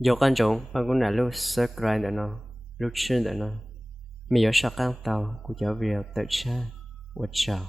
Dẫu quan trọng, bạn cũng là lúc subscribe để nó, lúc chuyên để nó. Mình có sao căng tàu của cháu việc tự cha. Tôi chào.